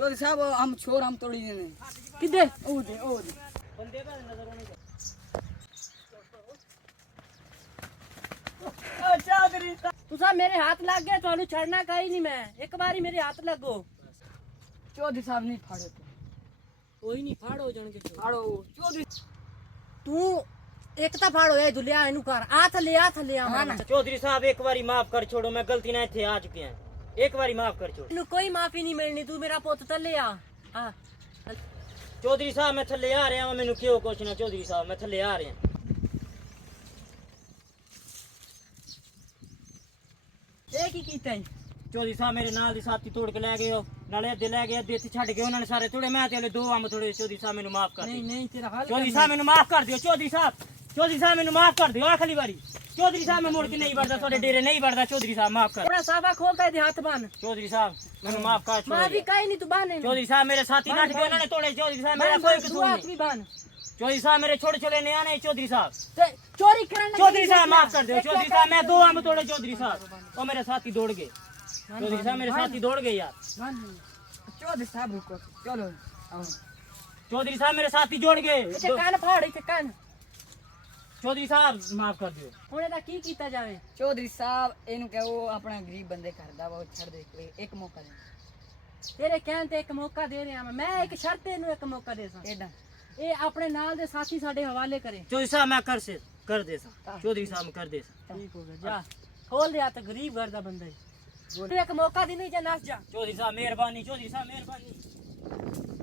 चौधरी साहब हम छोर हम तोड़ी देने किधे ओ दे बंदे का नजर होने चौधरी तुसा मेरे हाथ लग गए थानू छड़ना कहीं नहीं मैं एक बारी मेरे हाथ लगो चौधरी साहब नहीं फाड़ो तो कोई नहीं फाड़ो जण के फाड़ो चौधरी तू एक ता फाड़ो ए दुलिया इनु कर आ थले आ ना चौधरी साहब एक बारी माफ कर छोड़ो मैं गलती नहीं थे आ चुके हैं एक बारी माफ कर छोड़ो इनु कोई माफी नहीं मिलनी तू मेरा पुੱਤ थले आ हां चौधरी साहब मैं थले आ रहा हूं मैनू क्यों कुछ ना चौधरी साहब मैं थले आ रहा ए की कीता है चौधरी साहब मेरे नाल दी साथी तोड़ के ले गए हो नाले अद्धे ले गए अद्धे छड़ गए उन्होंने सारे तोड़े मैं ते दो आम थोड़े चौधरी साहब मैनू माफ कर नहीं नहीं तेरा हाल चौधरी साहब मैनू माफ कर दियो चौधरी साहब मैनू माफ कर दियो आखिरी बारी चौधरी साहब मैं मुड़ के नहीं बढ़दा थोड़े डेरे नहीं बढ़दा चौधरी साहब माफ कर थोड़ा साफा खोल दे हाथ बांध चौधरी साहब मैनू माफ कर मैं भी कहीं नहीं तू बांधे चौधरी साहब मेरे साथी नट गए उन्होंने तोड़े चौधरी साहब मेरा कोई कसूर हाथ नहीं भी बांध चौधरी साहब मेरे छोटे छोटे नया नहीं चौधरी साहब ते चोरी करने चौधरी साहब माफ कर दो चौधरी साहब मैं दो आम तोड़े चौधरी साहब और मेरे साथी दौड़ गए चौधरी साहब मेरे साथी दौड़ गए यार चौधरी साहब रुको चलो आओ चौधरी साहब मेरे साथी जोड़ गए इसे कान फाड़ इसे कान चौधरी साहब माफ कर दियो हुणे दा की कीता जावे चौधरी साहब एनु कहो अपना गरीब बंदे करदा वो छड़ दे कोई एक मौका दे तेरे कहन ते एक मौका दे रहा मैं एक शर्त तेनू एक मौका दे सा एडा ए अपने नाल दे साथी साडे हवाले करे चौधरी साहब मैं कर दे सा चौधरी साहब मैं कर दे सा ठीक हो गया जा खोल दे तो गरीब घर दा बंदा है तू एक मौका दी नहीं जा नास जा चौधरी साहब मेहरबानी चौधरी साहब मेहरबानी